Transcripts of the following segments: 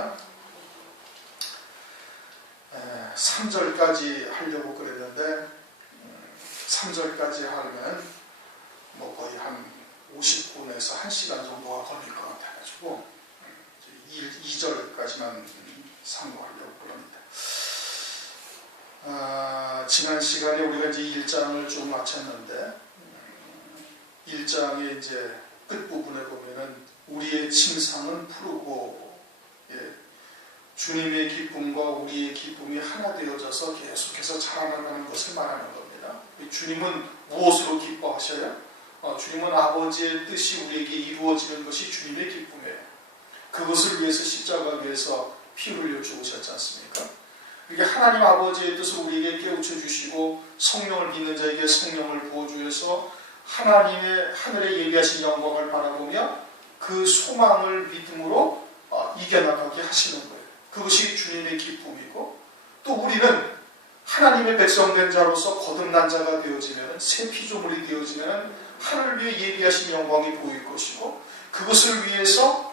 말씀입니다. 3절까지 하려고 그랬는데 3절까지 하면 뭐 거의 한 50분에서 1시간 정도가 걸릴 것 같아가지고 2절까지만 상고하려고 합니다. 지난 시간에 우리가 이제 1장을 쭉 마쳤는데 1장의 이제 끝부분에 보면은 우리의 침상은 푸르고, 주님의 기쁨과 우리의 기쁨이 하나 되어져서 계속해서 자라나가는 것을 말하는 겁니다. 주님은 무엇으로 기뻐하셔요? 주님은 아버지의 뜻이 우리에게 이루어지는 것이 주님의 기쁨이에요. 그것을 위해서 십자가 위에서 피 흘려 죽으셨지 않습니까? 이게 하나님 아버지의 뜻을 우리에게 깨우쳐 주시고 성령을 믿는 자에게 성령을 부어주셔서 하나님의 하늘에 예비하신 영광을 바라보며 그 소망을 믿음으로 이겨나가게 하시는 거예요. 그것이 주님의 기쁨이고, 또 우리는 하나님의 백성된 자로서 거듭난 자가 되어지면, 새 피조물이 되어지면 하늘을 위해 예비하신 영광이 보일 것이고, 그것을 위해서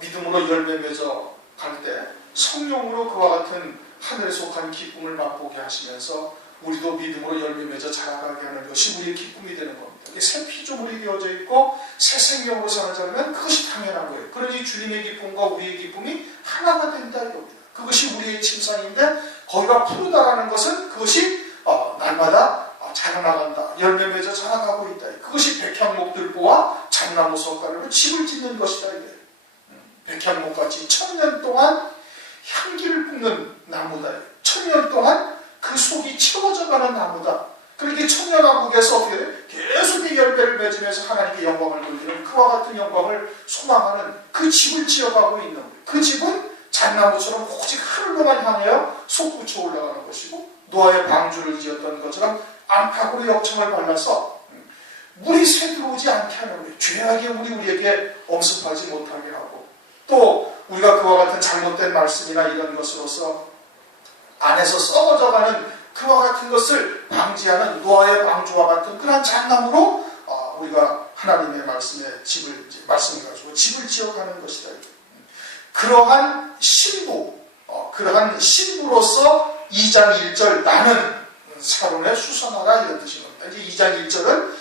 믿음으로 열매 맺어 갈 때 성령으로 그와 같은 하늘에 속한 기쁨을 맛보게 하시면서 우리도 믿음으로 열매 맺어 자라가게 하는 것이 우리의 기쁨이 되는 겁니다. 새 피조물이 되어져 있고 새 생명으로 사는 자라면 그것이 당연한 거예요. 그러니 주님의 기쁨과 우리의 기쁨이 하나가 된다 이겁니다. 그것이 우리의 침상인데, 거기가 푸르다라는 것은 그것이 날마다 자라나간다, 열매 맺어 자라가고 있다. 그것이 백향목들보와 잣나무 석가루로 집을 짓는 것이다 이거예요. 백향목같이 1000년 동안 향기를 뿜는 나무다. 1000년 동안 그 속이 채워져가는 나무다. 그렇게 천년왕국에서 어떻게 돼? 계속 열매를 맺으면서 하나님께 영광을 돌리는 그와 같은 영광을 소망하는 그 집을 지어가고 있는 거예요. 그 집은 잣나무처럼 오직 하늘로만 향하여 솟구쳐 올라가는 것이고, 노아의 방주를 지었던 것처럼 안팎으로 역청을 발라서 물이 새 들어오지 않게 하는 거예요. 죄악의 물이 우리에게 엄습하지 못하게 하고, 또 우리가 그와 같은 잘못된 말씀이나 이런 것으로서 안에서 썩어져가는 그와 같은 것을 방지하는 노아의 방주와 같은 그런 잣나무로 우리가 하나님의 말씀에 말씀을 가지고 집을 지어가는 것이다. 그러한 신부, 그러한 신부로서 2장 1절 나는 사론에 수선하라 이런 뜻인 겁니다. 이제 2장 1절은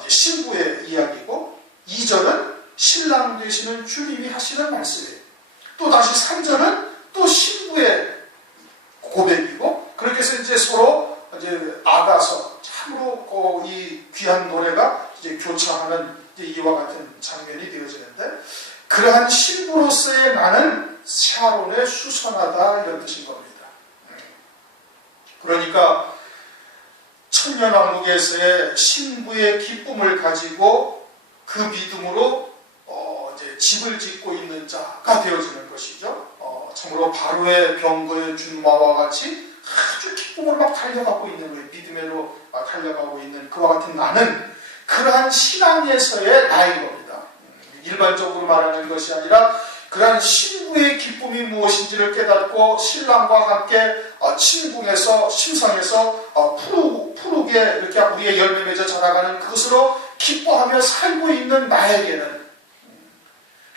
이제 신부의 이야기고, 2절은 신랑 되시는 주님이 하시는 말씀이에요. 또 다시 3절은 또 신부의 고백이고, 그렇게 해서 이제 서로 이제 아가서 참으로 이 귀한 노래가 이제 교차하는 이제 이와 같은 장면이 되어지는데, 그러한 신부로서의 나는 샤론에 수선하다 이런 뜻인 겁니다. 그러니까 천년왕국에서의 신부의 기쁨을 가지고 그 믿음으로 이제 집을 짓고 있는 자가 되어지는 것이죠. 참으로 바로의 병거의 준마와 같이 아주 기쁨으로 막 달려가고 있는 거예요. 믿음으로 달려가고 있는 그와 같은 나는 그러한 신앙에서의 나인 겁니다. 일반적으로 말하는 것이 아니라 그러한 신부의 기쁨이 무엇인지를 깨닫고 신랑과 함께 침궁에서 침상에서 푸르게 이렇게 우리의 열매 맺어 자라가는 그것으로 기뻐하며 살고 있는 나에게는,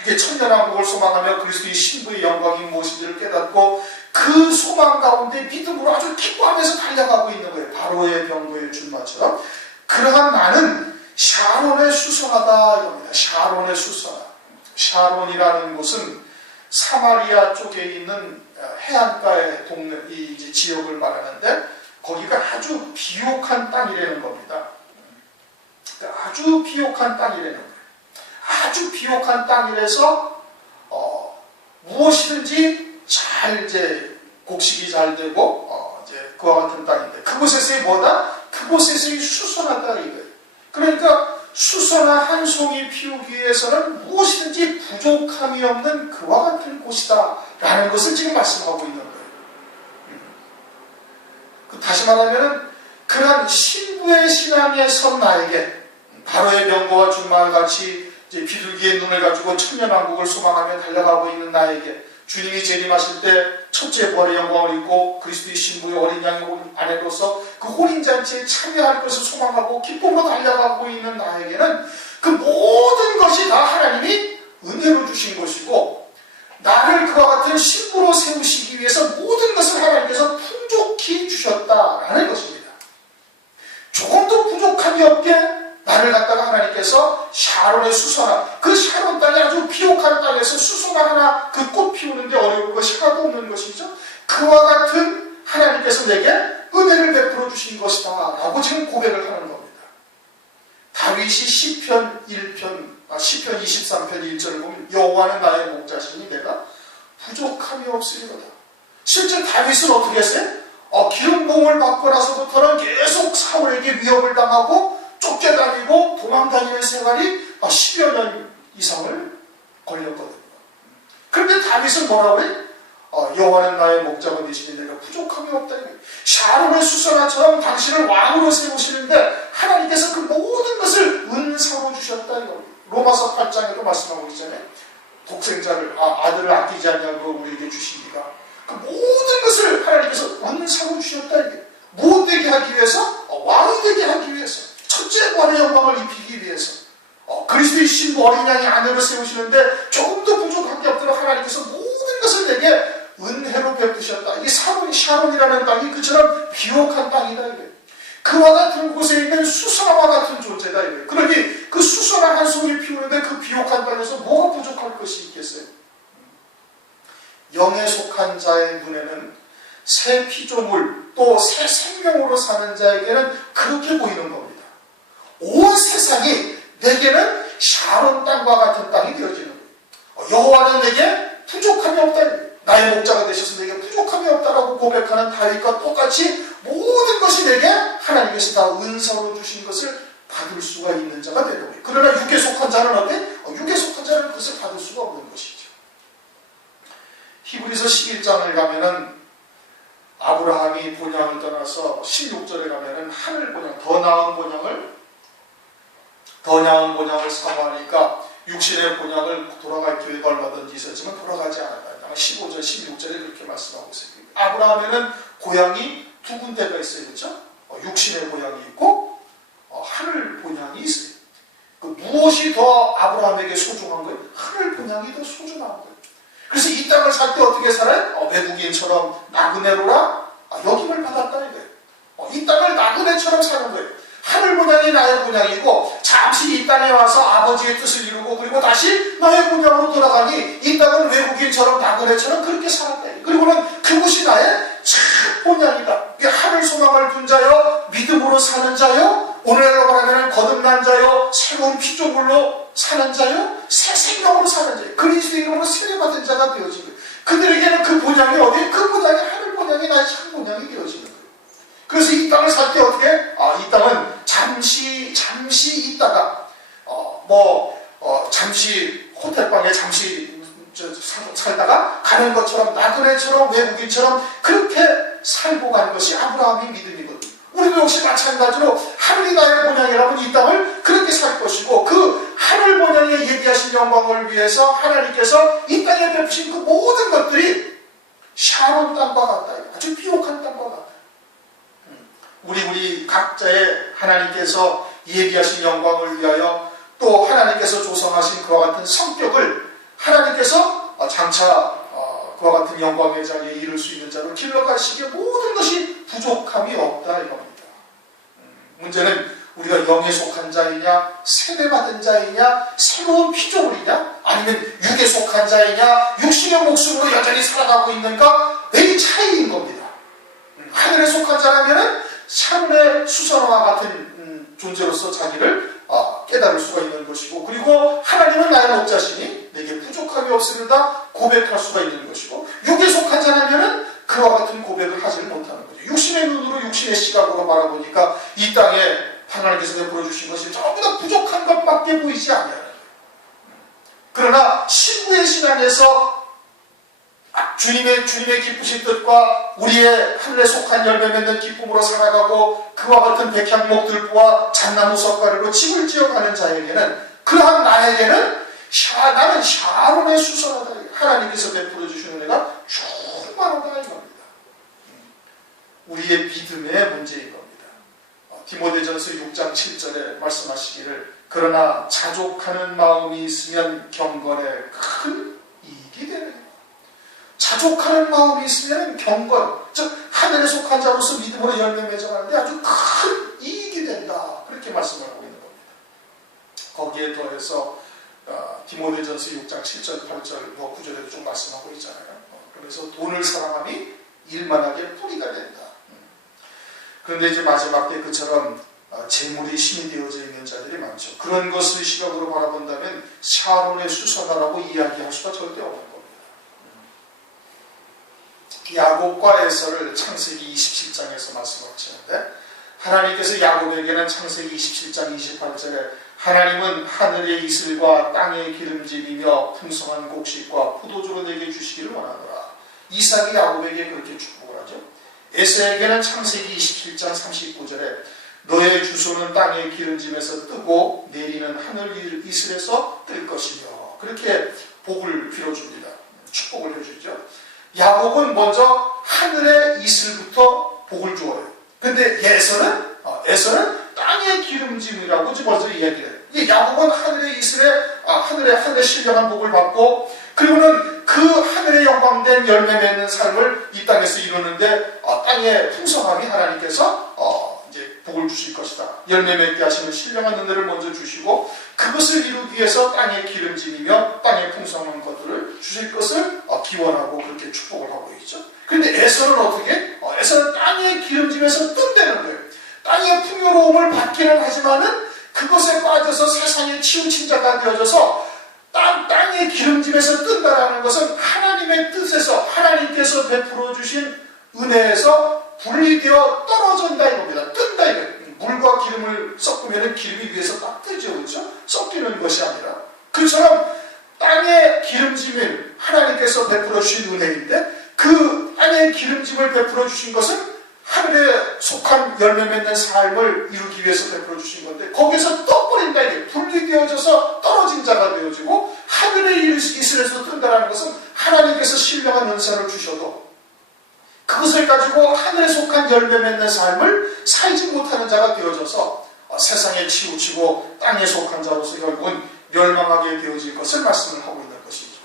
이게 천년왕국을 소망하며 그리스도의 신부의 영광이 무엇인지를 깨닫고 그 소망 가운데 믿음으로 아주 기뻐하면서 달려가고 있는 거예요. 바로의 병거의 준마처럼. 그러한 나는 샤론에 수선하다 이겁니다. 샤론에 수선하다. 샤론이라는 곳은 사마리아 쪽에 있는 해안가의 동네, 이 지역을 말하는데, 거기가 아주 비옥한 땅이라는 겁니다. 아주 비옥한 땅이라는 거예요. 아주 비옥한 땅이라서 무엇이든지 잘 이제 곡식이 잘 되고 이제 그와 같은 땅인데, 그곳에서의 뭐다? 그곳에서의 수선하다 이거예요. 그러니까 수선화 한 송이 피우기 위해서는 무엇이든지 부족함이 없는 그와 같은 곳이다 라는 것을 지금 말씀하고 있는 거예요. 다시 말하면 그러한 신부의 신앙에 선 나에게, 바로의 병거와 준마와 같이 이제 비둘기의 눈을 가지고 천년왕국을 소망하며 달려가고 있는 나에게, 주님이 재림하실 때 첫째 부활의 영광을 입고 그리스도의 신부의 어린 양의 아내로서 그 혼인잔치에 참여할 것을 소망하고 기쁨으로 달려가고 있는 나에게는 그 모든 것이 다 하나님이 은혜로 주신 것이고, 나를 그와 같은 신부로 세우시기 위해서 모든 것을 하나님께서 풍족히 주셨다라는 것입니다. 조금도 부족함이 없게 나를 갖다가 하나님께서 샤론의 수선화, 그 샤론 땅이 아주 비옥한 땅에서 수선화 하나 그 꽃 피우는데 어려울 것이 하나도 없는 것이죠. 그와 같은 하나님께서 내게 은혜를 베풀어 주신 것이다 라고 지금 고백을 하는 겁니다. 다윗이 시편 23편 1절을 보면 여호와는 나의 목자시니 내가 부족함이 없으리로다. 실제 다윗은 어떻게 했어요? 기름부음을 받고 나서부터는 계속 사울에게 위협을 당하고 쫓겨다니고 도망다니는 생활이 10여 년 이상을 걸렸거든요. 그런데 다윗은 뭐라고 해? 여호와는 나의 목자가 되시니 내가 부족함이 없다. 샤론의 수선화처럼 당신을 왕으로 세우시는데 하나님께서 그 모든 것을 은사로 주셨다. 로마서 8장에도 말씀하고 있잖아요. 독생자를 아들을 아끼지 아니하고 우리에게 주시니까 그 모든 것을 하나님께서 은사로 주셨다. 무엇 되게 하기 위해서? 왕이 되게 하기 위해서, 첫째 부활의 영광을 입히기 위해서, 그리스도의 신부 어린 양이 아내로 세우시는데 조금도 부족한 게 없도록 하나님께서 모든 것을 내게 은혜로 베푸셨다. 이게 샤론이라는 땅이 그처럼 비옥한 땅이다. 이게. 그와 같은 곳에 있는 수선화와 같은 존재다. 이게. 그러니 그 수선화 한 송이를 피우는데 그 비옥한 땅에서 뭐가 부족할 것이 있겠어요? 영에 속한 자의 눈에는 새 피조물 또 새 생명으로 사는 자에게는 그렇게 보이는 겁니다. 온 세상이 내게는 샤론 땅과 같은 땅이 되어지는 거예요. 여호와는 내게 부족함이 없다. 나의 목자가 되셔서 내게 부족함이 없다라고 고백하는 다윗과 똑같이 모든 것이 내게 하나님께서 다 은사로 주신 것을 받을 수가 있는 자가 되는 거예요. 그러나 육에 속한 자는 어때? 육에 속한 자는 그것을 받을 수가 없는 것이죠. 히브리서 11장을 가면은 아브라함이 본향을 떠나서 16절에 가면은 하늘 본향, 더 나은 본향을 사모하니까 육신의 본향을 돌아갈 기회가 얼마든지 있었지만 돌아가지 않았다. 15절, 16절에 그렇게 말씀하고 있어요. 아브라함에는 고향이 두 군데가 있어요. 그렇죠? 육신의 고향이 있고 하늘 본향이 있어요. 무엇이 더 아브라함에게 소중한 거예요? 하늘 본향이 더 소중한 거예요. 그래서 이 땅을 살 때 어떻게 살아요? 외국인처럼 나그네로라 여김을 받았다 이거예요. 이 땅을 나그네처럼 사는 거예요. 하늘 본향이 나의 본향이고 잠시 이 땅에 와서 아버지의 뜻을 이루고 그리고 다시 나의 본향으로 돌아가니 이 땅은 외국인처럼 나그네처럼 그렇게 살았다. 그리고는 그곳이 나의 참 본향이다. 하늘 소망을 둔 자요, 믿음으로 사는 자요, 오늘날로 말하면 거듭난 자요, 새로운 피조물로 사는 자요, 새 생명으로 사는 자요, 그리스도 이름으로 세례받은 자가 되어진 거예요. 그들에게는 그 본향이 어디? 그 본향이 하늘 본향이 나의 참 본향이 되어지는 거예요. 그래서 이 땅을 살 때 어떻게? 이 땅은 잠시 있다가 잠시 호텔방에 잠시 살다가 가는 것처럼 나그네처럼 외국인처럼 그렇게 살고 가는 것이 아브라함의 믿음이거든요. 우리도 역시 마찬가지로 하늘이 나의 본향이라면 이 땅을 그렇게 살 것이고 그 하늘 본향에 예비하신 영광을 위해서 하나님께서 이 땅에 베푸신 그 모든 것들이 샤론 땅과 같다. 아주 비옥한 땅과 같다. 우리 각자의 하나님께서 예비하신 영광을 위하여 또 하나님께서 조성하신 그와 같은 성격을 하나님께서 장차 그와 같은 영광의 자리에 이룰 수 있는 자로 길러가시기에 모든 것이 부족함이 없다 이겁니다. 문제는 우리가 영에 속한 자이냐, 세례받은 자이냐, 새로운 피조물이냐, 아니면 육에 속한 자이냐, 육신의 목숨으로 여전히 살아가고 있는가, 이 차이인 겁니다. 하늘에 속한 자라면은 샤론의 수선화와 같은 존재로서 자기를 깨달을 수가 있는 것이고, 그리고 하나님은 나의 목자시니 내게 부족함이 없으리다 고백할 수가 있는 것이고, 육에 속한 자라면은 그와 같은 고백을 하지를 못하는 거죠. 육신의 눈으로 육신의 시각으로 바라보니까 이 땅에 하나님께서 베풀어 주신 것이 전부 다 부족한 것밖에 보이지 않아요. 그러나 신부의 신앙에서 주님의 기쁘신 뜻과 우리의 하늘에 속한 열매 맺는 기쁨으로 살아가고 그와 같은 백향목 들보와 잣나무 석가루로 집을 지어가는 자에게는, 그러한 나에게는 나는 샤론의 수선하다. 하나님께서 베풀어 주시는 은혜가 충만하다 이겁니다. 우리의 믿음의 문제인 겁니다. 디모데전서 6장 7절에 말씀하시기를 그러나 자족하는 마음이 있으면 경건에 큰 이익이 되는 가족하는 마음이 있으면 경건, 즉 하늘에 속한 자로서 믿음으로 열매 맺어가는데 아주 큰 이익이 된다. 그렇게 말씀을 하고 있는 겁니다. 거기에 더해서 디모데전서 6장 7절 8절 9절에도 좀 말씀하고 있잖아요. 그래서 돈을 사랑함이 일만하게 뿌리가 된다. 그런데 이제 마지막 때 그처럼 재물이 신이 되어져 있는 자들이 많죠. 그런 것을 시각으로 바라본다면 샤론의 수선화라고 이야기할 수가 절대 없는 겁니다. 야곱과 에서를 창세기 27장에서 말씀하시는데, 하나님께서 야곱에게는 창세기 27장 28절에 하나님은 하늘의 이슬과 땅의 기름짐이며 풍성한 곡식과 포도주로 내게 주시기를 원하노라. 이삭이 야곱에게 그렇게 축복을 하죠. 에서에게는 창세기 27장 39절에 너의 주소는 땅의 기름짐에서 뜨고 내리는 하늘 이슬에서 뜰 것이며, 그렇게 복을 빌어줍니다. 축복을 해주죠. 야곱은 먼저 하늘의 이슬부터 복을 주어요. 근데 에서는 땅의 기름짐이라고 먼저 이야기를 해요. 야곱은 하늘의 이슬에 하늘의 신령한 복을 받고, 그리고는 그 하늘의 영광된 열매 맺는 삶을 이 땅에서 이루는데 땅의 풍성함이 하나님께서 이제 복을 주실 것이다. 열매 맺게 하시는 신령한 은혜를 먼저 주시고, 그것을 이루기 위해서 땅의 기름짐이며 땅의 풍성한 것들을 주실 것을 기원하고 그렇게 축복을 하고 있죠. 그런데 에서는 어떻게? 에서는 땅의 기름짐에서 뜬다는 거예요. 땅의 풍요로움을 받기는 하지만은 그것에 빠져서 세상에 치우친 자가 되어져서 땅의 기름짐에서 뜬다라는 것은 하나님의 뜻에서, 하나님께서 베풀어 주신 은혜에서 분리되어 떨어진다 이겁니다. 뜬다 이거예요. 물과 기름을 섞으면 기름이 위에서 딱 뜨죠. 그렇죠? 섞이는 것이 아니라. 그처럼 땅의 기름짐을 하나님께서 베풀어 주신 은혜인데, 그 땅의 기름짐을 베풀어 주신 것은 하늘에 속한 열매 맺는 삶을 이루기 위해서 베풀어 주신 건데, 거기서 떠버린다 이게 분리되어져서 떨어진 자가 되어지고 하늘의 이슬에서 뜬다는 것은 하나님께서 신령한 은사를 주셔도 그것을 가지고 하늘에 속한 열매 맺는 삶을 살지 못하는 자가 되어져서 세상에 치우치고 땅에 속한 자로서 결국은 멸망하게 되어질 것을 말씀을 하고 있는 것이죠.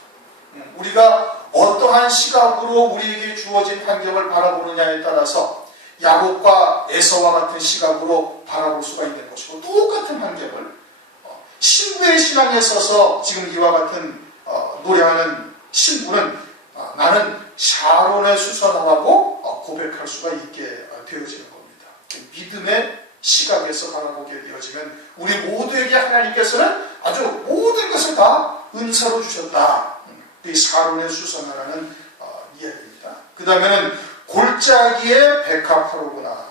우리가 어떠한 시각으로 우리에게 주어진 환경을 바라보느냐에 따라서 야곱과 에서와 같은 시각으로 바라볼 수가 있는 것이고, 똑같은 환경을 신부의 신앙에 있어서 지금 이와 같은 노래하는 신부는 나는 샤론의 수선화라고 고백할 수가 있게 되어지는 겁니다. 믿음의 시각에서 바라보게 되어지면 우리 모두에게 하나님께서는 아주 모든 것을 다 은사로 주셨다. 이 샤론의 수선화라는 이야기입니다. 그 다음에는 골짜기에 백합화로구나.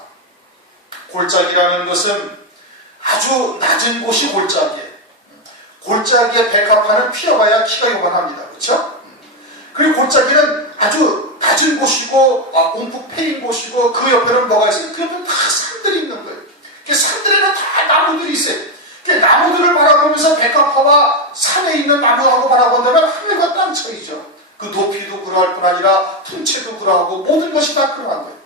골짜기라는 것은 아주 낮은 곳이 골짜기예요. 골짜기에 백합화는 피어봐야 키가 요만합니다. 그렇죠? 그리고 골짜기는 아주 낮은 곳이고 움푹 패인 곳이고, 그 옆에는 뭐가 있어요? 그 옆에는 다 산들이 있는 거예요. 그 산들에는 다 나무들이 있어요. 그 나무들을 바라보면서 백합화와 산에 있는 나무하고 바라본다면 하늘과 땅 차이죠. 그 높이도 그러할 뿐 아니라 풍채도 그러하고 모든 것이 다 그러한 거예요.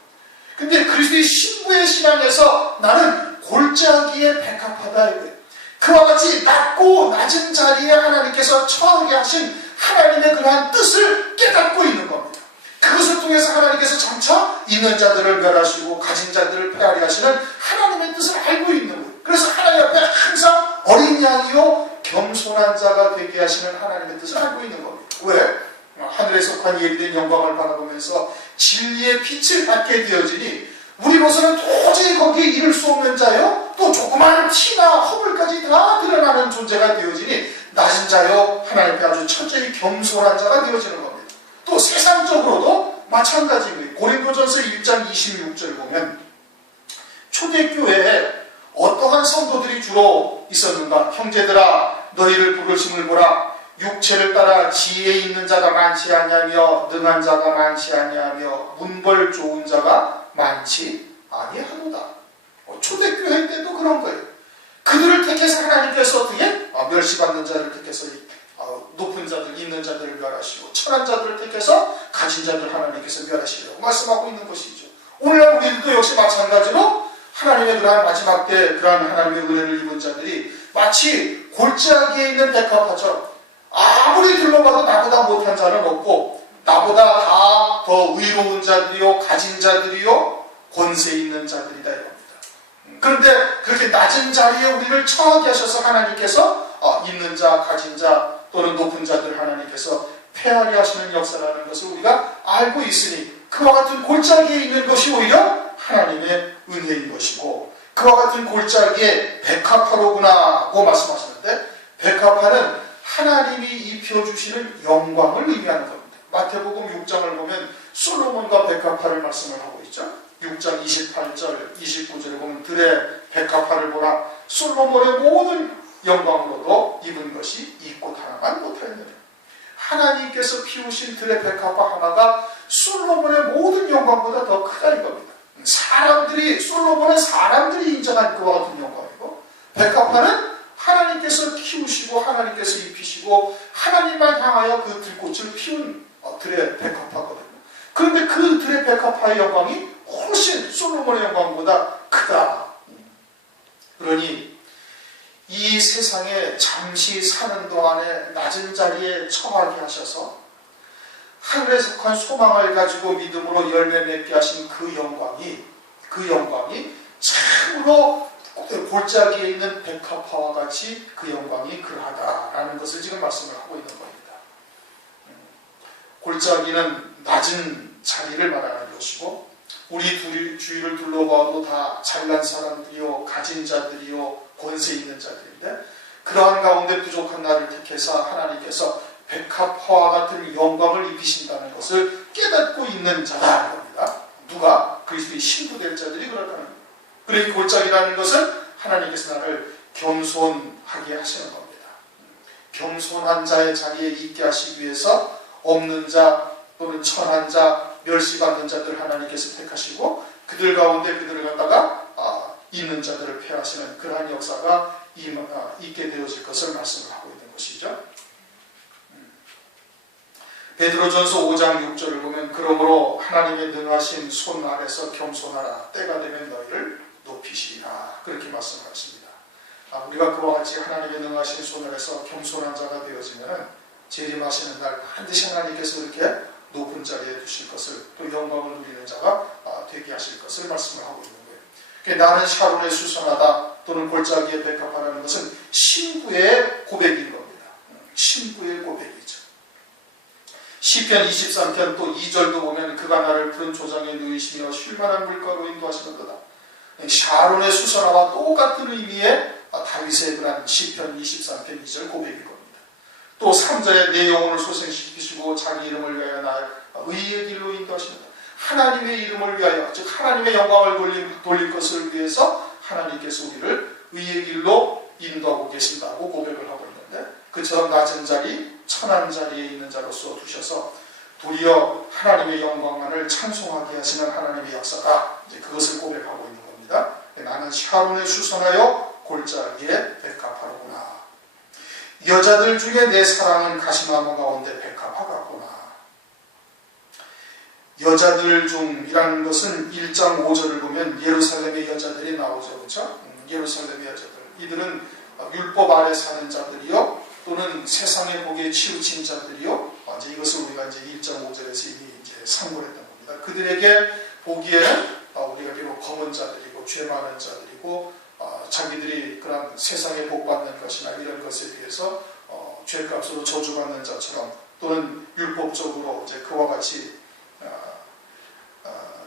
근데 그리스도의 신부의 신앙에서 나는 골짜기에 백합화다 이거예요. 그와 같이 낮고 낮은 자리에 하나님께서 처하게 하신 하나님의 그러한 뜻을 깨닫고 있는 겁니다. 그것을 통해서 하나님께서 점차 있는 자들을 멸하시고 가진 자들을 폐하리 하시는 하나님의 뜻을 알고 있는 거예요. 그래서 하나님 앞에 항상 어린 양이요 겸손한 자가 되게 하시는 하나님의 뜻을 알고 있는 겁니다. 왜? 하늘에 속한 예비된 영광을 바라보면서 진리의 빛을 받게 되어지니 우리로서는 도저히 거기에 이를 수 없는 자요, 또 조그마한 티나 허물까지 다 드러나는 존재가 되어지니 낮은 자요 하나님 앞에 아주 철저히 겸손한 자가 되어지는 겁니다. 또 세상적으로도 마찬가지입니다. 고린도전서 1장 26절 보면 초대교회에 어떠한 성도들이 주로 있었는가? 형제들아 너희를 부르심을 보라. 육체를 따라 지혜 있는 자가 많지 아니하며 능한 자가 많지 아니하며 문벌 좋은 자가 많지 아니하노다. 초대교회 때도 그런 거예요. 그들을 택해서 하나님께서 어떻게? 멸시받는 자를 택해서 높은 자들, 있는 자들을 멸하시고 천한 자들을 택해서 가진 자들 하나님께서 멸하시려고 말씀하고 있는 것이죠. 오늘날 우리들도 역시 마찬가지로 하나님의 그러한 마지막 때 그러한 하나님의 은혜를 입은 자들이 마치 골짜기에 있는 백합화처럼 아무리 둘러봐도 나보다 못한 자는 없고 나보다 다 더 의로운 자들이요, 가진 자들이요, 권세 있는 자들이다 이겁니다. 그런데 그렇게 낮은 자리에 우리를 처하게 하셔서 하나님께서 있는 자, 가진 자 또는 높은 자들 하나님께서 폐하리 하시는 역사라는 것을 우리가 알고 있으니 그와 같은 골짜기에 있는 것이 오히려 하나님의 은혜인 것이고, 그와 같은 골짜기에 백합화로구나고 말씀하셨는데, 백합화는 하나님이 입혀주시는 영광을 의미하는 겁니다. 마태복음 6장을 보면 솔로몬과 백합화를 말씀을 하고 있죠. 6장 28절 29절에 보면 들의 백합화를 보라, 솔로몬의 모든 영광으로도 입은 것이 이 꽃 하나만 못하였느냐. 하나님께서 피우신 들의 백합화 하나가 솔로몬의 모든 영광보다 더 크다 이겁니다. 솔로몬은 사람들이 인정한 그와 같은 영광이고, 백합화는 하나님께서 키우시고 하나님께서 입히시고 하나님만 향하여 그 들꽃을 피운 들의 백합화거든요. 그런데 그 들의 백합화의 영광이 훨씬 솔로몬의 영광보다 크다. 그러니 이 세상에 잠시 사는 동안에 낮은 자리에 처하게 하셔서 하늘에 속한 소망을 가지고 믿음으로 열매 맺게 하신 그 영광이 참으로 골짜기에 있는 백합화와 같이 그 영광이 그러하다라는 것을 지금 말씀을 하고 있는 겁니다. 골짜기는 낮은 자리를 말하는 것이고, 우리 주위를 둘러봐도 다 잘난 사람들이요, 가진 자들이요, 권세 있는 자들인데, 그러한 가운데 부족한 나를 택해서 하나님께서 백합화와 같은 영광을 입히신다는 것을 깨닫고 있는 자라는 겁니다. 누가? 그리스도의 신부될 자들이 그렇다는 겁니다. 그러니 골짜기라는 것은 하나님께서 나를 겸손하게 하시는 겁니다. 겸손한 자의 자리에 있게 하시기 위해서 없는 자 또는 천한 자, 멸시받는 자들 하나님께서 택하시고, 그들 가운데 그들을 갖다가 있는 자들을 폐하시는 그러한 역사가 있게 되어질 것을 말씀을 하고 있는 것이죠. 베드로전서 5장 6절을 보면 그러므로 하나님의 능하신 손 아래서 겸손하라, 때가 되면 너희를 높이시리라, 그렇게 말씀을 하십니다. 우리가 그와 같이 하나님의 능하신 손 아래서 겸손한 자가 되어지면 재림하시는 날 반드시 하나님께서 이렇게 높은 자리에 두실 것을, 또 영광을 누리는 자가 되게 하실 것을 말씀을 하고 있는 거예요. 그러니까 나는 샤론에 수선하다 또는 골짜기에 백합화라는 것은 신부의 고백인 겁니다. 신부의 고백이죠. 시편 23편 또 2절도 보면 그가 나를 푸른 조장에 누이시며 쉴만한 물가로 인도하시는 거다. 샤론의 수선화와 똑같은 의미의 다윗의 그런 시편 23편 2절 고백인 겁니다. 또 3절에 내 영혼을 소생시키시고 자기 이름을 위하여 날 의의 길로 인도하신다. 하나님의 이름을 위하여, 즉 하나님의 영광을 돌릴 것을 위해서 하나님께서 우리를 의의 길로 인도하고 계신다고 고백을 하고 있는데, 그처럼 낮은 자리, 천한 자리에 있는 자로서 두셔서 도리어 하나님의 영광만을 찬송하게 하시는 하나님의 역사가 이제 그것을 고백하고 있는 겁니다. 나는 샤론에 수선하여 골짜기에 백합화로구나. 여자들 중에 내 사랑은 가시나무 가운데 백합화 같구나. 여자들 중이라는 것은 1장 5절을 보면 예루살렘의 여자들이 나오죠. 그렇죠? 예루살렘의 여자들. 이들은 율법 아래 사는 자들이요, 또는 세상의 복에 치우친 자들이요. 이제 이것을 우리가 이제 1장 5절에서 이미 이제 상고를 했던 겁니다. 그들에게 보기에는 우리가 비록 검은 자들이고 죄 많은 자들이고 자기들이 그런 세상에 복 받는 것이나 이런 것에 비해서 죄값으로 저주받는 자처럼, 또는 율법적으로 이제 그와 같이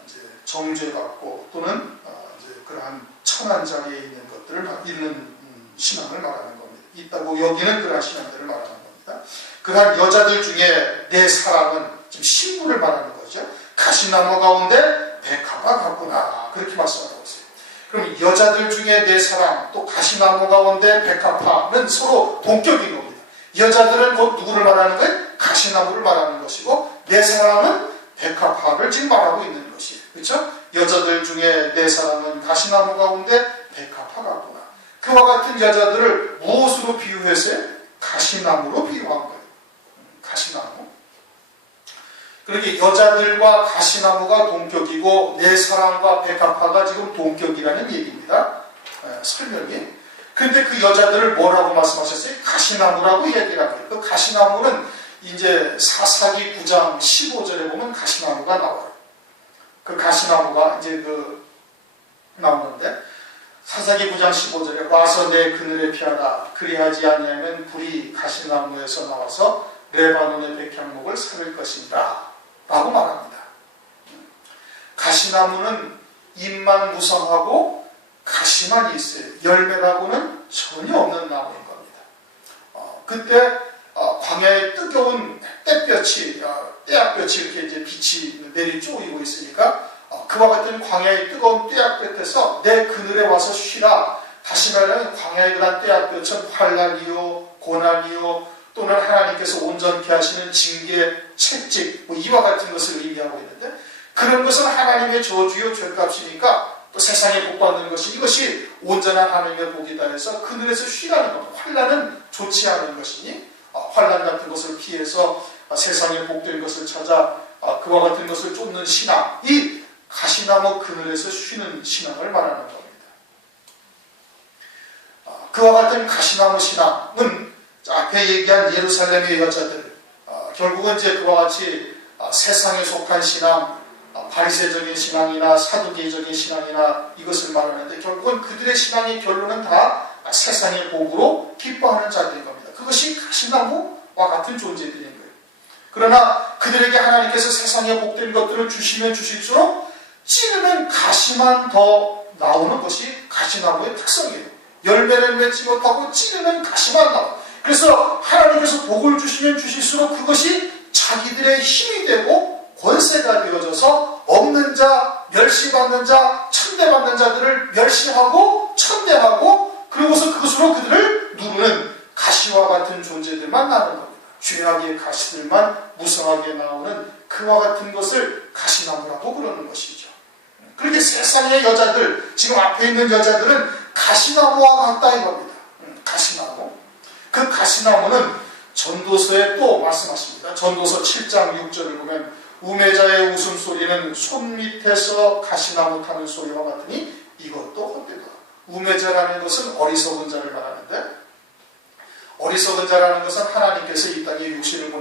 이제 정죄받고 또는 이제 그러한 천한 자리에 있는 것들을 있는 신앙을 말하는 겁니다. 있다고 여기는 그러한 신앙들을 말하는 겁니다. 그러한 여자들 중에 내 사랑은 지금 신부를 말하는 거죠. 가시나무 가운데 백합화 같구나, 그렇게 말씀하고 있어요. 그럼 여자들 중에 내 사랑, 또 가시나무 가운데 백합화는 서로 동격인 겁니다. 여자들은 곧 누구를 말하는 거예요? 가시나무를 말하는 것이고, 내 사랑은 백합화를 지금 말하고 있는 것이에요. 그렇죠? 여자들 중에 내 사랑은 가시나무 가운데 백합화 같구나. 그와 같은 여자들을 무엇으로 비유해서? 가시나무로 비유한 거예요. 가시나무. 그렇게 여자들과 가시나무가 동격이고 내 사랑과 백합화가 지금 동격이라는 얘기입니다. 설명이. 그런데 그 여자들을 뭐라고 말씀하셨어요? 가시나무라고 얘기를 한 거예요. 그 가시나무는 이제 사사기 9장 15절에 보면 가시나무가 나와요. 그 가시나무가 이제 나오는데, 사사기 9장 15절에 와서 내 그늘에 피하라. 그리하지 아니하면 불이 가시나무에서 나와서 레바논의 백향목을 살릴 것입니다. 라고 말합니다. 가시나무는 잎만 무성하고 가시만 있어요. 열매라고는 전혀 없는 나무인 겁니다. 그때 광야에 뜨거운 떼약볕이 이렇게 이제 빛이 내리 쪼이고 있으니까 그와 같은 광야의 뜨거운 떼약볕에서 내 그늘에 와서 쉬라. 다시 말하면 광야의 그런 떼약볕은 환난이요 고난이요 또는 하나님께서 온전케 하시는 징계, 채찍 이와 같은 것을 의미하고 있는데, 그런 것은 하나님의 저주요 죄값이니까 또 세상에 복받는 것이, 이것이 온전한 하나님의 복이다 해서 그늘에서 쉬라는 겁니다. 환난은 좋지 않은 것이니 환난 같은 것을 피해서 세상에 복된 것을 찾아 그와 같은 것을 쫓는 신앙, 이 가시나무 그늘에서 쉬는 신앙을 말하는 겁니다. 그와 같은 가시나무 신앙은 앞에 얘기한 예루살렘의 여자들, 결국은 이제 그와 같이 세상에 속한 신앙, 바리새적인 신앙이나 사두개적인 신앙이나 이것을 말하는데, 결국은 그들의 신앙의 결론은 다 세상의 복으로 기뻐하는 자들인 겁니다. 그것이 가시나무와 같은 존재들인 거예요. 그러나 그들에게 하나님께서 세상에 복된 것들을 주시면 주실수록 찌르는 가시만 더 나오는 것이 가시나무의 특성이에요. 열매를 맺지 못하고 찌르는 가시만 나와요. 그래서 하나님께서 복을 주시면 주실수록 그것이 자기들의 힘이 되고 권세가 되어져서 없는 자, 멸시받는 자, 천대받는 자들을 멸시하고 천대하고, 그러고서 그것으로 그들을 누르는 가시와 같은 존재들만 나는 겁니다. 죄악의 가시들만 무성하게 나오는 그와 같은 것을 가시나무라고 그러는 것이죠. 그렇게 세상의 여자들, 지금 앞에 있는 여자들은 가시나무와 같다 이겁니다. 가시나무. 그 가시나무는 전도서에 또 말씀하십니다. 전도서 7장 6절을 보면 우매자의 웃음소리는 손 밑에서 가시나무 타는 소리와 같으니 이것도 헛되다. 우매자라는 것은 어리석은 자를 말하는데, 어리석은 자라는 것은 하나님께서 이 땅에 육신을 입혀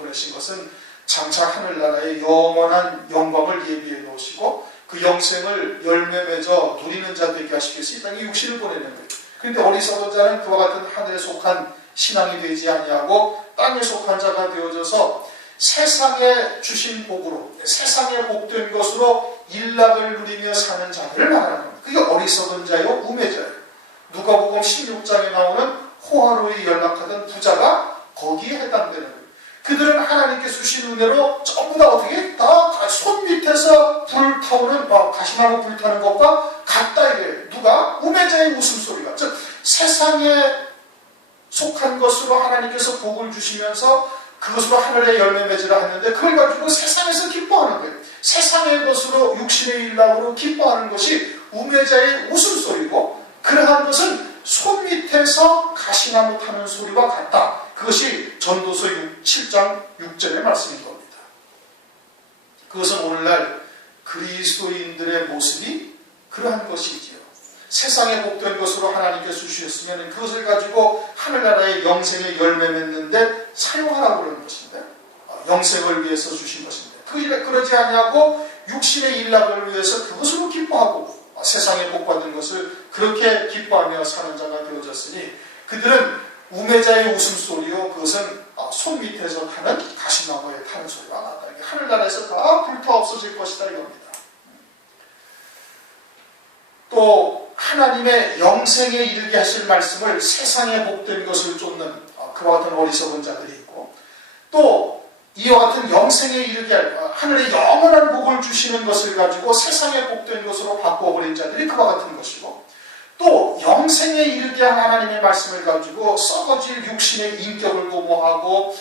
보내신 것은 장차 하늘나라의 영원한 영광을 예비해 놓으시고 그 영생을 열매 맺어 누리는 자 되게 하시기 위해서 이 땅에 육신을 보내는 거예요. 그런데 어리석은 자는 그와 같은 하늘에 속한 신앙이 되지 아니하고 땅에 속한 자가 되어져서 세상에 주신 복으로, 세상에 복된 것으로 일락을 누리며 사는 자들을 말하는 겁니다. 그게 어리석은 자요, 우매자예요. 누가복음 16장에 나오는 호화로에 연락하던 부자가 거기에 해당되는 거예요. 그들은 하나님께 주신 은혜로 전부 다 어떻게? 다 손 밑에서 불타오는 가시나무 불타는 것과 같다 이게. 누가? 우매자의 웃음소리가. 즉 세상에 속한 것으로 하나님께서 복을 주시면서 그것으로 하늘의 열매 맺으라 했는데 그걸 가지고 세상에서 기뻐하는 거예요. 세상의 것으로 육신의 일락으로 기뻐하는 것이 우매자의 웃음소리고, 그러한 것은 손 밑에서 가시나무 타는 소리와 같다. 그것이 전도서 7장 6절의 말씀인 겁니다. 그것은 오늘날 그리스도인들의 모습이 그러한 것이지요. 세상에 복된 것으로 하나님께서 주셨으면 그것을 가지고 하늘나라의 영생의 열매 맺는데 사용하라고 그러는 것인데, 영생을 위해서 주신 것인데 그러지 아니하고 육신의 일락을 위해서 그것으로 기뻐하고 세상에 복받은 것을 그렇게 기뻐하며 사는 자가 되어졌으니 그들은 우매자의 웃음소리요, 그것은 손 밑에서 타는 가시나무에 타는 소리가 나다. 하늘나라에서 다 불타 없어질 것이다 이겁니다. 또 하나님의 영생에 이르게 하실 말씀을 세상에 복된 것을 쫓는 그와 같은 어리석은 자들이 있고, 또 이와 같은 영생에 이르게 할 하늘의 영원한 복을 주시는 것을 가지고 세상에 복된 것으로 바꿔버린 자들이 그와 같은 것이고, 또 영생에 이르게 한 하나님의 말씀을 가지고 썩어질 육신의 인격을 도모하고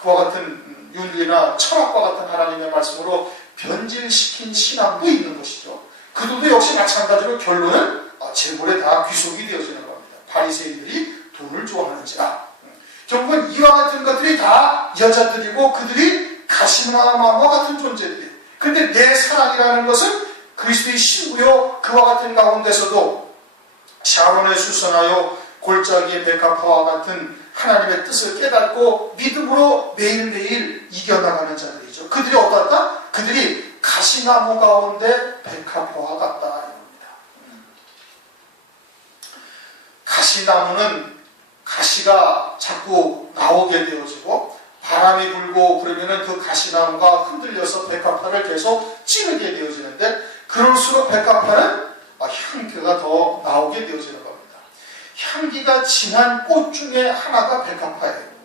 그와 같은 윤리나 철학과 같은 하나님의 말씀으로 변질시킨 신앙도 있는 것이죠. 그들도 역시 마찬가지로 결론은 재물에 다 귀속이 되어지는 겁니다. 바리새인들이 돈을 좋아하는지라. 결국은 이와 같은 것들이 다 여자들이고 그들이 가시나무와 같은 존재들이에요. 그런데 내 사랑이라는 것은 그리스도의 신부요, 그와 같은 가운데서도 샤론에 수선하여 골짜기의 백합화와 같은 하나님의 뜻을 깨닫고 믿음으로 매일매일 이겨나가는 자들이죠. 그들이 어떻다? 그들이 가시나무 가운데 백합화와 같다 이겁니다. 가시나무는 가시가 자꾸 나오게 되어지고 바람이 불고 그러면은 그 가시나무가 흔들려서 백합화를 계속 찌르게 되어지는데 그럴수록 백합화는 향기가 더 나오게 되어지는 겁니다. 향기가 진한 꽃 중에 하나가 백합화예요.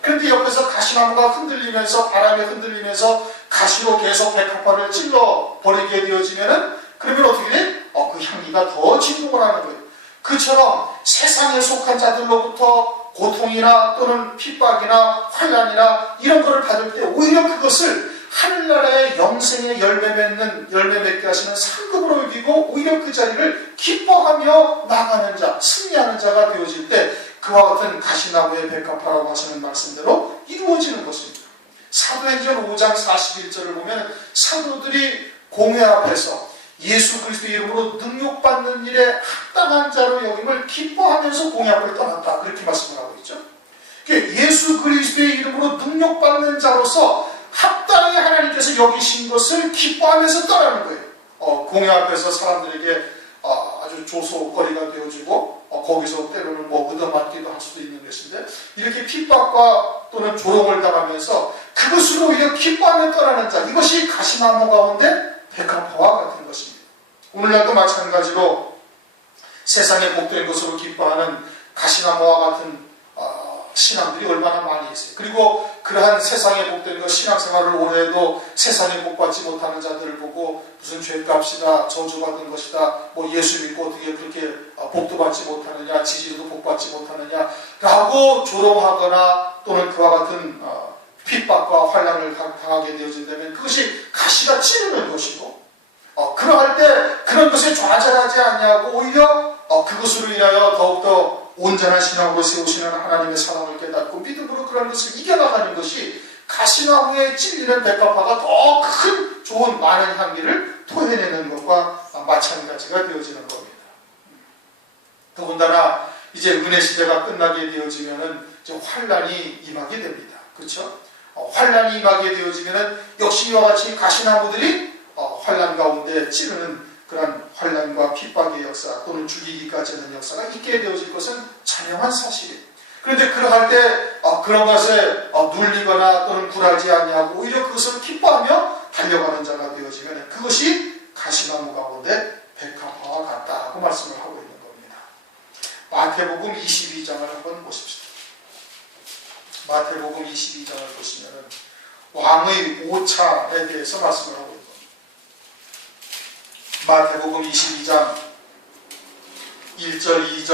그런데 옆에서 가시나무가 흔들리면서 바람에 흔들리면서 가시로 계속 백합화를 찔러버리게 되어지면은 그러면 어떻게 돼? 그 향기가 더 진동을 하는 거예요. 그처럼 세상에 속한 자들로부터 고통이나 또는 핍박이나 환난이나 이런 것을 받을 때 오히려 그것을 하늘나라의 영생의 열매 맺게 하시는 상급으로 여기고 오히려 그 자리를 기뻐하며 나가는 자, 승리하는 자가 되어질 때 그와 같은 가시나무의 백합화라고 하시는 말씀대로 이루어지는 것입니다. 사도행전 5장 41절을 보면 사도들이 공회 앞에서 예수 그리스도의 이름으로 능욕받는 일에 합당한 자로 여김을 기뻐하면서 공회 앞을 떠났다. 그렇게 말씀을 하고 있죠. 예수 그리스도의 이름으로 능욕받는 자로서 합당히 하나님께서 여기신 것을 기뻐하면서 떠나는 거예요. 공회 앞에서 사람들에게 아주 조소거리가 되어지고 거기서 때로는 얻어맞기도 할 수도 있는 것인데 이렇게 핍박과 또는 조롱을 당하면서 그것으로 오히려 기뻐하며 떠나는 자, 이것이 가시나무 가운데 백합화와 같은 것입니다. 오늘날도 마찬가지로 세상에 복된 것으로 기뻐하는 가시나무와 같은 신앙들이 얼마나 많이 있어요. 그리고 그러한 세상에 복된 것, 신앙생활을 오래 해도 세상에 복받지 못하는 자들을 보고 무슨 죄값이다, 저주받은 것이다, 예수 믿고 어떻게 그렇게 복도 받지 못하느냐, 지지도 복받지 못하느냐 라고 조롱하거나 또는 그와 같은 핍박과 환난을 당하게 되어진다면 그것이 가시가 찌르는 것이고 그러할 때 그런 것에 좌절하지 않냐고 오히려 그것으로 인하여 더욱더 온전한 신앙으로 세우시는 하나님의 사랑을 깨닫고 믿음으로 그런 것을 이겨나가는 것이 가시나무에 찔리는 백합화가 더 큰 좋은 많은 향기를 토해내는 것과 마찬가지가 되어지는 겁니다. 더군다나 이제 은혜 시대가 끝나게 되어지면은 이제 환난이 임하게 됩니다. 그렇죠? 환난이 임하게 되어지면은 역시 이와 같이 가시나무들이 환난 가운데 찌르는 그런 환난과 핍박의 역사 또는 죽이기까지 하는 역사가 있게 되어질 것은 자명한 사실이에요. 그런데 그러할 때 그런 것에 눌리거나 또는 굴하지 아니하고 오히려 그것을 기뻐하며 달려가는 자가 되어지면 그것이 가시나무 가운데 백합화와 같다고 말씀을 하고 있는 겁니다. 마태복음 22장을 한번 보십시오. 마태복음 22장을 보시면 왕의 오차에 대해서 말씀을 하고 있습니다. 마태복음 22장 1절 2절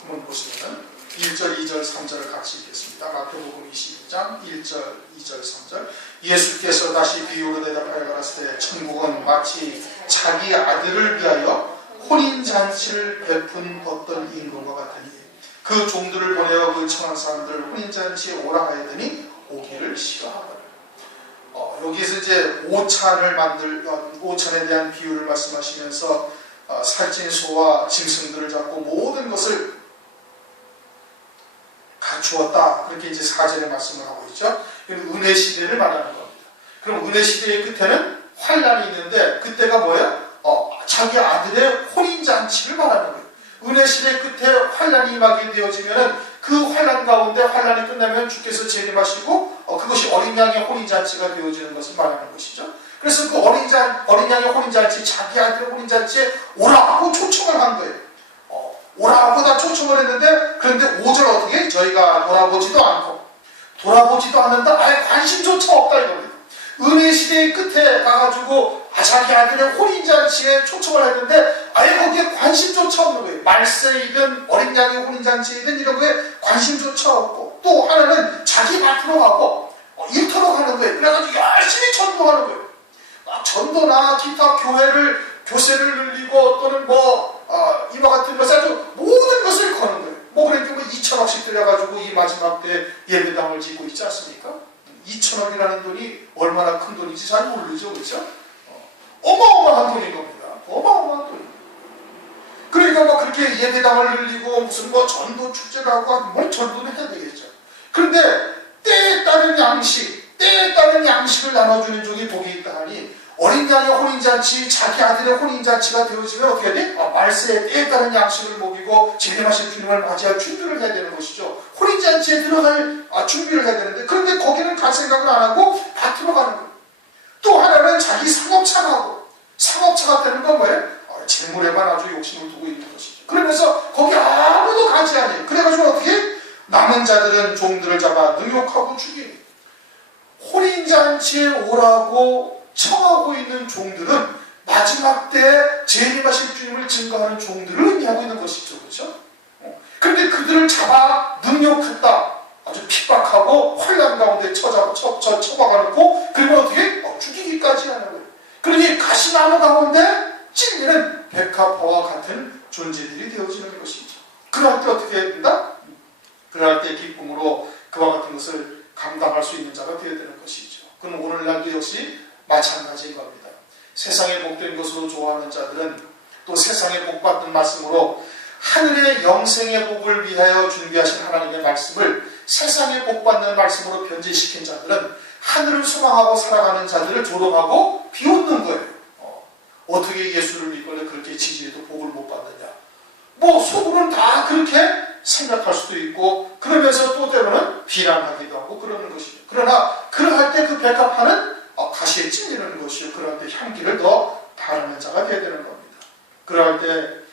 한번 보시면 1절 2절 3절을 같이 읽겠습니다. 마태복음 22장 1절 2절 3절 예수께서 다시 비유로 대답하여 가라사대 천국은 마치 자기 아들을 위하여 혼인잔치를 베푼 어떤 임금과 같으니 그 종들을 보내어 그 청한 사람들을 혼인잔치에 오라 하였더니 오기를 싫어하더라. 여기서 이제 오찬에 대한 비유를 말씀하시면서 살찐 소와 짐승들을 잡고 모든 것을 갖추었다. 그렇게 이제 4절에 말씀을 하고 있죠. 은혜 시대를 말하는 겁니다. 그럼 은혜 시대의 끝에는 환난이 있는데 그때가 뭐예요? 자기 아들의 혼인잔치를 말하는 거예요. 은혜 시대 끝에 환난이 임하게 되어지면은 그 환난 가운데 환난이 끝나면 주께서 재림하시고 그것이 어린 양의 혼인잔치가 되어지는 것을 말하는 것이죠. 그래서 그 어린 양의 혼인잔치, 자기 아들의 혼인잔치에 오라고 초청을 한 거예요. 오라고 다 초청을 했는데 그런데 5절 어떻게? 저희가 돌아보지도 않는다. 아예 관심조차 없다 이겁니다. 은혜 시대의 끝에 가가지고 자기 아들의 혼인잔치에 초청을 했는데 아예 거기에 관심조차 없는 거예요. 말세이든 어린 양의 혼인잔치이든 이런 거에 관심조차 없고 또 하나는 자기 밭으로 가고 일터로 가는 거예요. 그래가지고 열심히 전도하는 거예요. 전도나 기타 교세를 늘리고 또는 이와 같은 것을 아주 모든 것을 거는 거예요. 그러니까 2천억씩 들여가지고 이 마지막 때 예배당을 짓고 있지 않습니까? 2천억이라는 돈이 얼마나 큰 돈인지 잘 모르죠. 그렇죠? 어마어마한 돈인 겁니다. 어마어마한 돈. 그러니까 그렇게 예배당을 흘리고 무슨 뭐 전도 축제를 하고 뭘 전도는 해야 되겠죠. 그런데 때에 따른 양식, 때에 따른 양식을 나눠주는 종이 복이 있다 하니 어린 양의 혼인잔치, 자기 아들의 혼인잔치가 되어지면 어떻게 돼? 말세에 때에 따른 양식을 먹이고 재림하실 주님을 맞이할 준비를 해야 되는 것이죠. 혼인잔치에 들어갈 준비를 해야 되는데, 그런데 거기는 갈 생각을 안 하고 밭으로 가는 거예요. 또 하나는 자기 상업차가 하고, 상업차가 되는 건 뭐예요? 재물에만 아주 욕심을 두고 있는 것이죠. 그러면서 거기 아무도 가지 않아요. 그래가지고 어떻게? 남은 자들은 종들을 잡아 능욕하고 죽이고, 혼인잔치에 오라고 청하고 있는 종들은 마지막 때 재림하실 주님을 증거하는 종들을 의미하고 있는 것이죠. 그렇죠? 그런데 그들을 잡아 능욕했다. 아주 핍박하고 혼란 가운데 처박아 놓고, 그리고 어떻게? 죽이기까지 하는 거예요. 그러니 가시나무 가운데 찔리는 백합화와 같은 존재들이 되어지는 것이죠. 그럴 때 어떻게 해야 된다? 그럴 때 기쁨으로 그와 같은 것을 감당할 수 있는 자가 되어야 되는 것이죠. 그럼 오늘날도 역시 마찬가지인 겁니다. 세상에 복된 것으로 좋아하는 자들은 또 세상에 복받는 말씀으로 하늘의 영생의 복을 위하여 준비하신 하나님의 말씀을 세상에 복받는 말씀으로 변질시킨 자들은 하늘을 소망하고 살아가는 자들을 조롱하고 비웃는 거예요. 어떻게 예수를 믿거나 그렇게 지지해도 복을 못 받느냐. 뭐 속으로는 다 그렇게 생각할 수도 있고, 그러면서 또 때로는 비난하기도 하고 그러는 것이죠. 그러나 그러할 때 그 백합화는 가시에 찔리는 것이요. 그럴 때 향기를 더 바르는 자가 되어야 되는 겁니다. 그럴 때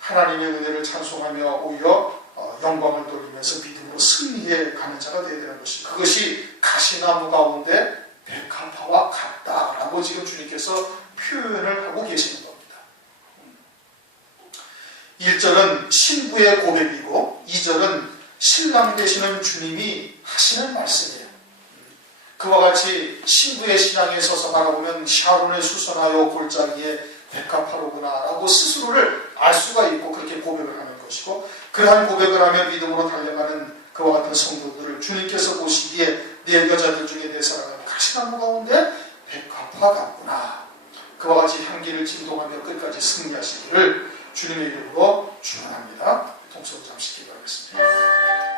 하나님의 은혜를 찬송하며 오히려 영광을 돌리면서 믿음으로 승리해 가는 자가 되어야 되는 것이, 그것이 가시나무 가운데 백합화와 같다라고 지금 주님께서 표현을 하고 계시는 겁니다. 1절은 신부의 고백이고 2절은 신랑 되시는 주님이 하시는 말씀이에요. 그와 같이 신부의 신앙에 서서 바라보면 샤론에 수선하여 골짜기에 백합화로구나 라고 스스로를 알 수가 있고 그렇게 고백을 하는 것이고, 그러한 고백을 하며 믿음으로 달려가는 그와 같은 성도들을 주님께서 보시기에 내 여자들 중에 내 사랑은 가시나무 가운데 백합화 같구나, 그와 같이 향기를 진동하며 끝까지 승리하시기를 주님의 이름으로 축원합니다. 통성을 잠시 기도하겠습니다.